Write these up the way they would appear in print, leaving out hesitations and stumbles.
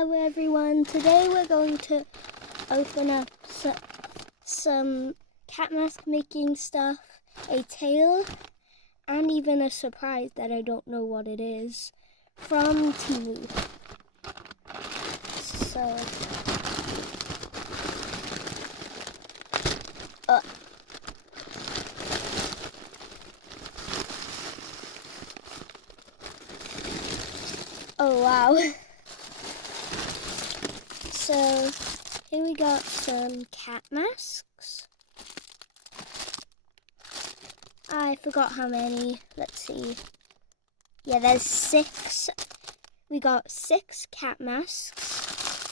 Hello everyone, today we're going to open up some cat mask making stuff, a tail, and even a surprise that I don't know what it is, from Temu. So, oh wow. So, here we got some cat masks. I forgot how many. Let's see. Yeah, there's 6. We got 6 cat masks.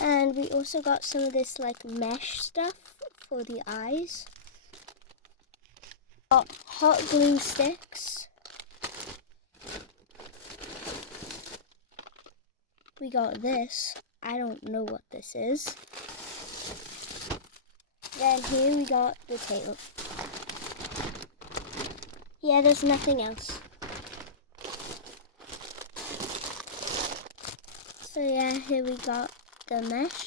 And we also got some of this like mesh stuff for the eyes. Got hot glue sticks. We got this. I don't know what this is. Then here we got the tail. Yeah, there's nothing else. So yeah, here we got the mesh.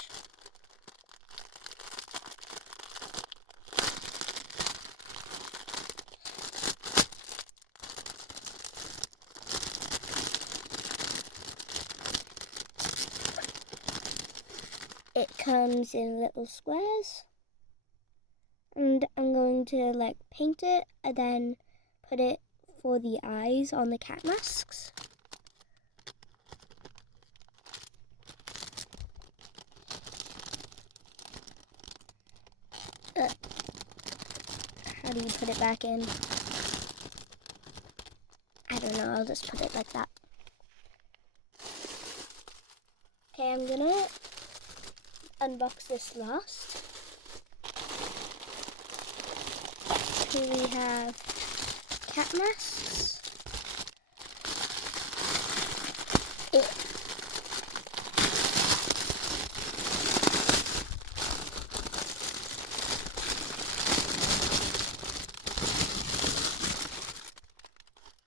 It comes in little squares, and I'm going to like paint it and then put it for the eyes on the cat masks. How do you put it back in? I don't know, I'll just put it like that. Okay, I'm gonna unbox this last. Here we have cat masks.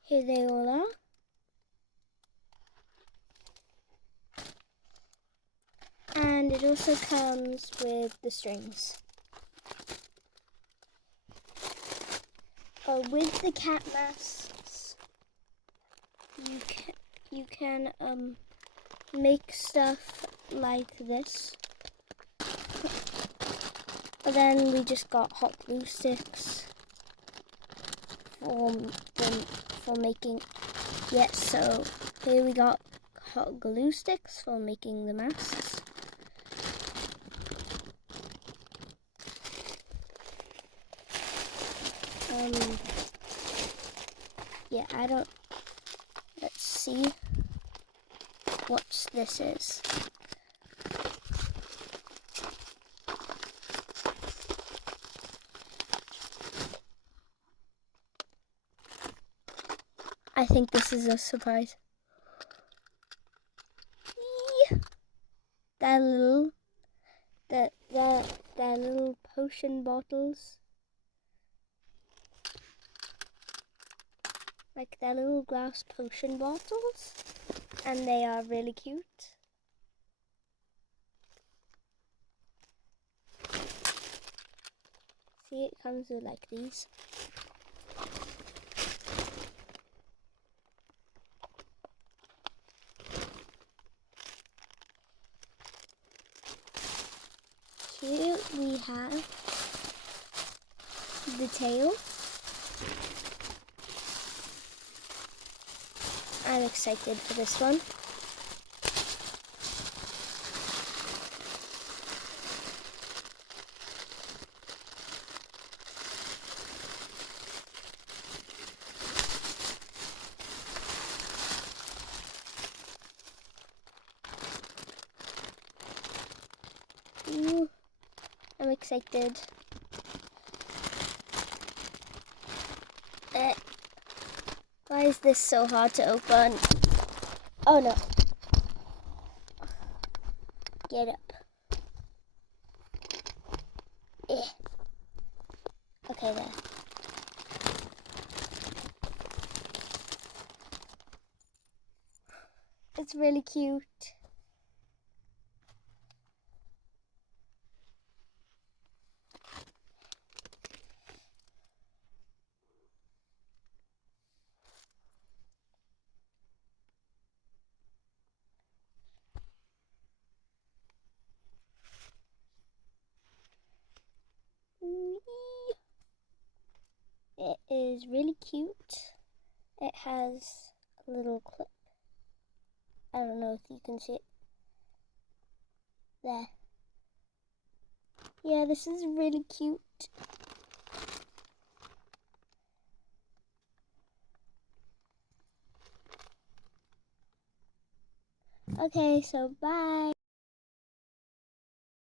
Here they all are. And it also comes with the strings. With the cat masks, you can make stuff like this. And then we just got hot glue sticks for making. Yeah, so here we got hot glue sticks for making the masks. Yeah, let's see what this is. I think this is a surprise. That little potion bottles. Like they're little glass potion bottles, and they are really cute. See, it comes with like these. Here we have the tail. I'm excited for this one. Ooh, I'm excited. Why is this so hard to open? Oh no. Get up. Okay, there. It's really cute. It is really cute. It has a little clip. I don't know if you can see it. There. Yeah, this is really cute. Okay, so bye.